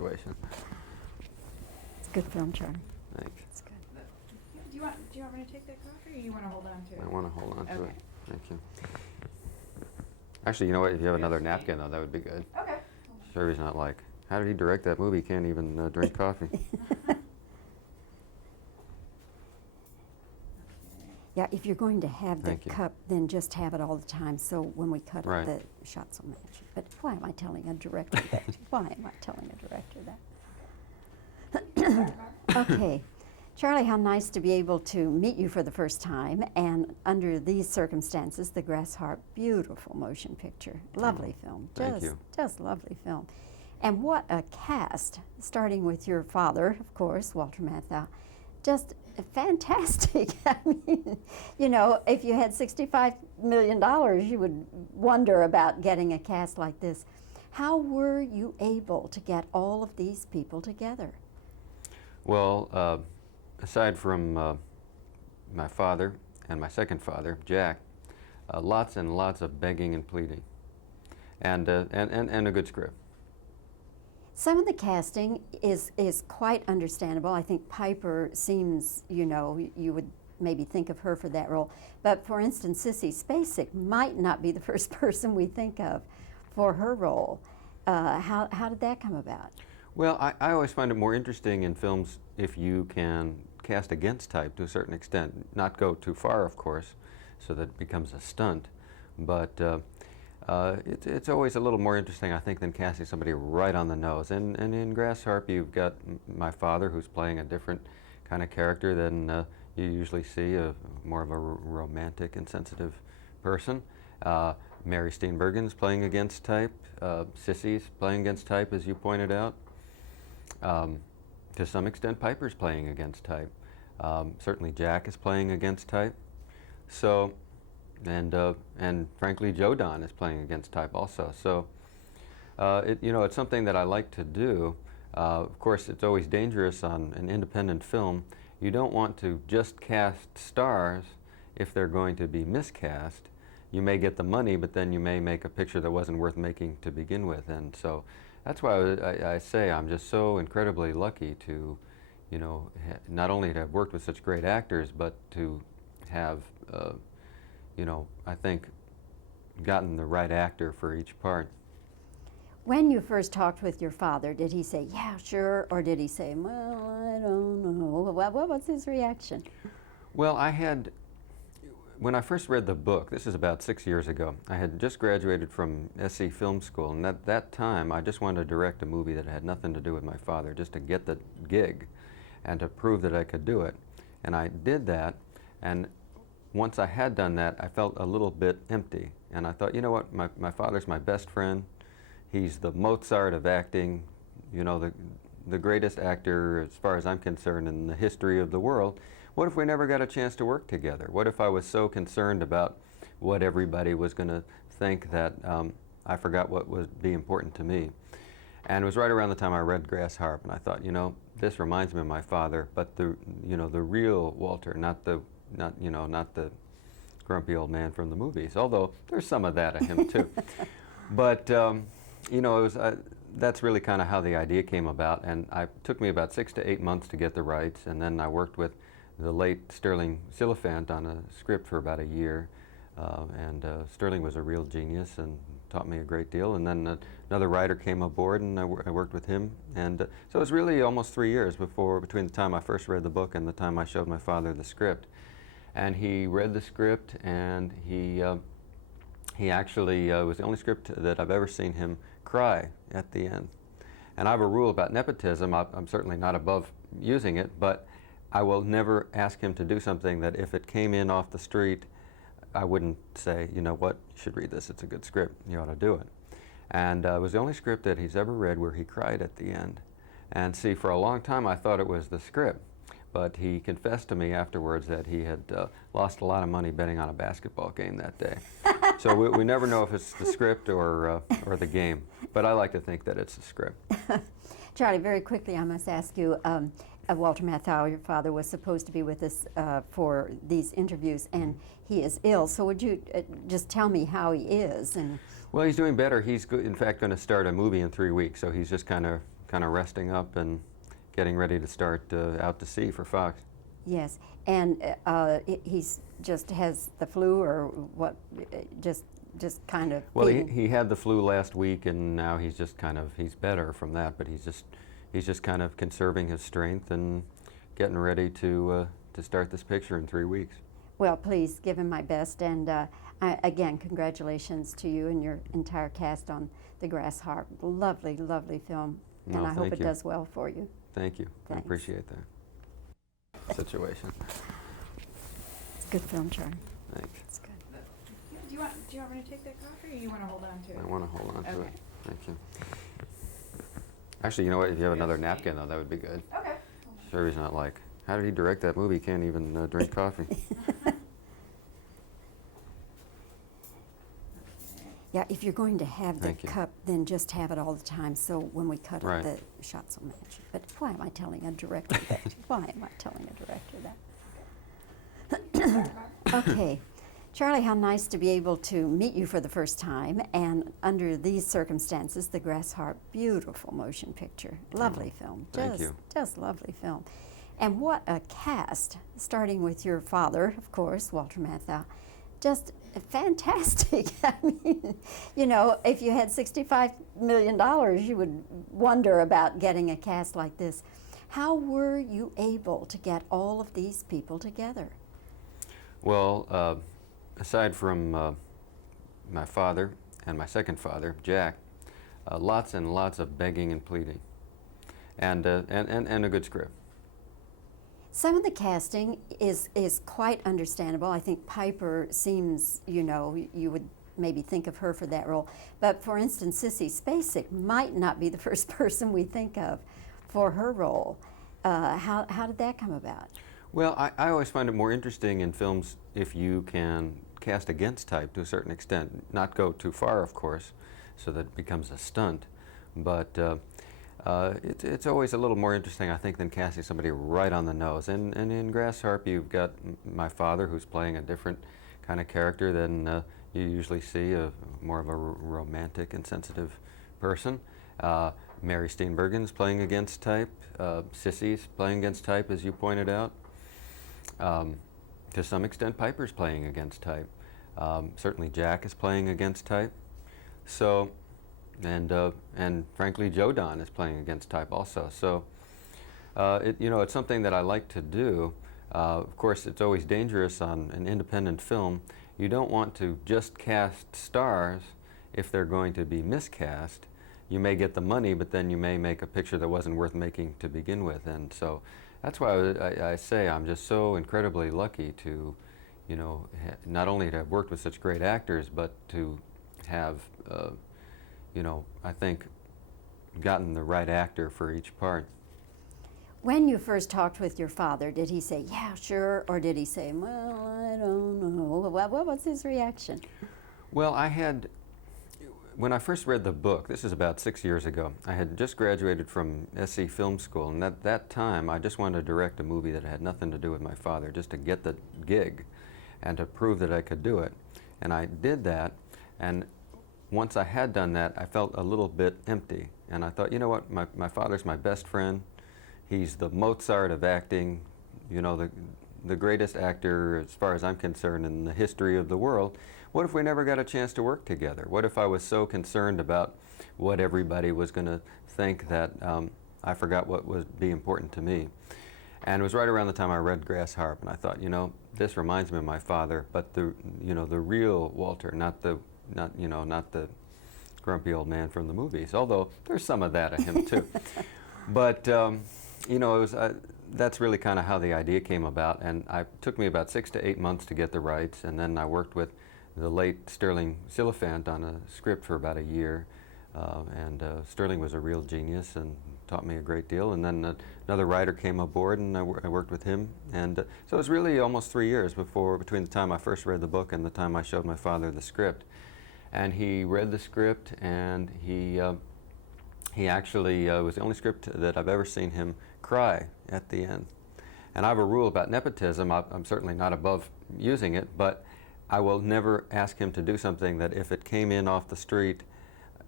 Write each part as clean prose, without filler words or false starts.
situation. It's a good film, Charlie. Thanks. It's good. Do you want me to take that coffee, or you want to hold on to it? I want to hold on to Okay. it. Thank you. Actually, you know what? If you have another napkin, though, that would be good. Okay. Sure, he's not like, how did he direct that movie? He can't even drink coffee. Yeah, if you're going to have the Thank you. cup, then just have it all the time, so when we cut Right. it, the shots will match. But why am I telling a director that? Why am I telling a director that? Okay. Charlie, how nice to be able to meet you for the first time, and under these circumstances, The Grass Harp, beautiful motion picture. Lovely film. Thank you. Just lovely film. And what a cast, starting with your father, of course, Walter Matthau. Just fantastic. I mean, you know, if you had $65 million, you would wonder about getting a cast like this. How were you able to get all of these people together? Well, aside from my father and my second father, Jack, lots and lots of begging and pleading, and a good script. Some of the casting is quite understandable. I think Piper seems, you know, you would maybe think of her for that role. But for instance, Sissy Spacek might not be the first person we think of for her role. How did that come about? Well, I always find it more interesting in films if you can cast against type to a certain extent. Not go too far, of course, so that it becomes a stunt. But it's always a little more interesting, I think, than casting somebody right on the nose. And in Grass Harp, you've got my father, who's playing a different kind of character than you usually see, more of a romantic and sensitive person. Mary Steenburgen's playing against type. Sissy's playing against type, as you pointed out. To some extent, Piper's playing against type. Certainly Jack is playing against type. So, and frankly, Joe Don is playing against type also. So, it's something that I like to do. Of course, it's always dangerous on an independent film. You don't want to just cast stars if they're going to be miscast. You may get the money, but then you may make a picture that wasn't worth making to begin with. And so that's why I say I'm just so incredibly lucky to, not only to have worked with such great actors, but to have, I think, gotten the right actor for each part. When you first talked with your father, did he say, yeah, sure, or did he say, well, I don't know? What was his reaction? Well, when I first read the book, this is about 6 years ago, I had just graduated from SC Film School, and at that time I just wanted to direct a movie that had nothing to do with my father, just to get the gig and to prove that I could do it. And I did that, and once I had done that, I felt a little bit empty. And I thought, you know what, my father's my best friend. He's the Mozart of acting, the greatest actor, as far as I'm concerned, in the history of the world. What if we never got a chance to work together? What if I was so concerned about what everybody was going to think that I forgot what would be important to me? And it was right around the time I read Grass Harp, and I thought, this reminds me of my father, but the real Walter, not the grumpy old man from the movies. Although there's some of that in him too. But it was. That's really kind of how the idea came about, and it took me about 6 to 8 months to get the rights, and then I worked with the late Sterling Siliphant on a script for about a year, and Sterling was a real genius and taught me a great deal. And then another writer came aboard, and I worked with him, and so it was really almost 3 years between the time I first read the book and the time I showed my father the script. And he read the script, and he actually was the only script that I've ever seen him cry at the end. And I have a rule about nepotism. I'm certainly not above using it, but I will never ask him to do something that if it came in off the street, I wouldn't say, you know what, you should read this, it's a good script, you ought to do it. And it was the only script that he's ever read where he cried at the end. And see, for a long time I thought it was the script, but he confessed to me afterwards that he had lost a lot of money betting on a basketball game that day. So we never know if it's the script or the game, but I like to think that it's the script. Charlie, very quickly I must ask you, Walter Matthau, your father, was supposed to be with us for these interviews, and he is ill. So would you just tell me how he is? And well, he's doing better. He's in fact going to start a movie in 3 weeks, so he's just kind of kind of resting up and getting ready to start out to sea for Fox. Yes, and he's just has the flu or what? Just kind of. Well, he had the flu last week, and now he's just kind of, he's better from that, but he's just kind of conserving his strength and getting ready to start this picture in 3 weeks. Well, please give him my best, and again, congratulations to you and your entire cast on The Grass Harp. Lovely, lovely film, and No, I hope thank it you. does well for you. Thank you. I Thanks. appreciate that situation. It's a good film, Charlie. Thanks. It's good. Do you want me to take that coffee, or you want to hold on to it? I want to hold on to it. Okay. Thank you. Actually, you know what? If you have another napkin, though, that would be good. Okay. Sure, he's not like, how did he direct that movie? He can't even drink coffee. Yeah, if you're going to have the Thank you. cup, then just have it all the time, so when we cut Right. it, the shots will match. But why am I telling a director that? Why am I telling a director that? Okay. Charlie, how nice to be able to meet you for the first time, and under these circumstances, The Grass Harp, beautiful motion picture. Lovely film. Thank you. Just lovely film. And what a cast, starting with your father, of course, Walter Matthau. Just fantastic. I mean, you know, if you had $65 million, you would wonder about getting a cast like this. How were you able to get all of these people together? Well, aside from my father and my second father, Jack, lots and lots of begging and pleading, and a good script. Some of the casting is quite understandable. I think Piper seems, you know, you would maybe think of her for that role. But for instance, Sissy Spacek might not be the first person we think of for her role. How did that come about? Well, I always find it more interesting in films if you can cast against type to a certain extent, not go too far, of course, so that it becomes a stunt. But it's always a little more interesting, I think, than casting somebody right on the nose. And in Grass Harp, you've got my father, who's playing a different kind of character than you usually see, more of a romantic and sensitive person. Mary Steenburgen's playing against type. Sissy's playing against type, as you pointed out. To some extent, Piper's playing against type. Certainly Jack is playing against type. So, and frankly, Joe Don is playing against type also. So, it's something that I like to do. Of course, it's always dangerous on an independent film. You don't want to just cast stars if they're going to be miscast. You may get the money, but then you may make a picture that wasn't worth making to begin with. And so that's why I say I'm just so incredibly lucky to, not only to have worked with such great actors, but to have, I think, gotten the right actor for each part. When you first talked with your father, did he say, yeah, sure, or did he say, well, I don't know? What was his reaction? Well, when I first read the book, this is about 6 years ago, I had just graduated from SC Film School, and at that time I just wanted to direct a movie that had nothing to do with my father, just to get the gig and to prove that I could do it. And I did that, and once I had done that, I felt a little bit empty. And I thought, you know what, my father's my best friend. He's the Mozart of acting, the greatest actor, as far as I'm concerned, in the history of the world. What if we never got a chance to work together? What if I was so concerned about what everybody was going to think that I forgot what would be important to me? And it was right around the time I read Grass Harp, and I thought, this reminds me of my father, but the real Walter, not the grumpy old man from the movies. Although there's some of that in him too. But that's really kind of how the idea came about, and it took me about 6 to 8 months to get the rights, and then I worked with the late Sterling Silliphant on a script for about a year, and Sterling was a real genius and taught me a great deal. And then another writer came aboard, and I worked with him, and so it was really almost 3 years between the time I first read the book and the time I showed my father the script. And he read the script, and he actually was the only script that I've ever seen him cry at the end. And I have a rule about nepotism. I'm certainly not above using it, but I will never ask him to do something that if it came in off the street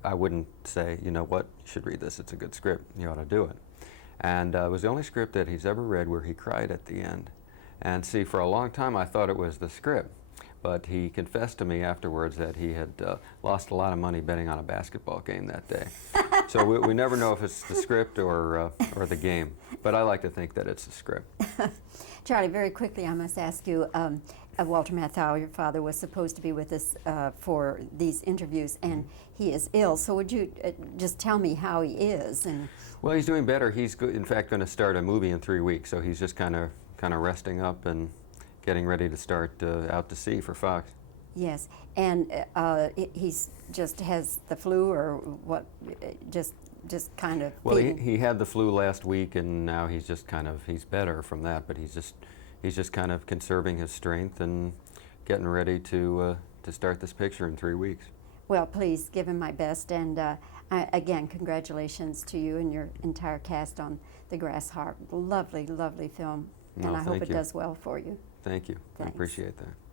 I wouldn't say, you know what, you should read this, it's a good script, you ought to do it. And it was the only script that he's ever read where he cried at the end. And see, for a long time I thought it was the script, but he confessed to me afterwards that he had lost a lot of money betting on a basketball game that day. So we never know if it's the script or the game, but I like to think that it's the script. Charlie, very quickly I must ask you, Walter Matthau, your father, was supposed to be with us for these interviews, and he is ill. So would you just tell me how he is? And well, he's doing better. He's in fact going to start a movie in 3 weeks, so he's just kind of resting up and getting ready to start Out to Sea for Fox. yes, and he's just has the flu or what? Just kind of. Well, he had the flu last week, and now he's just he's better from that, but he's just kind of conserving his strength and getting ready to start this picture in 3 weeks. Well, please give him my best, and again, congratulations to you and your entire cast on The Grass Harp. Lovely, lovely film, and No, I hope thank it you. does well for you. Thank you. I Thanks. appreciate that.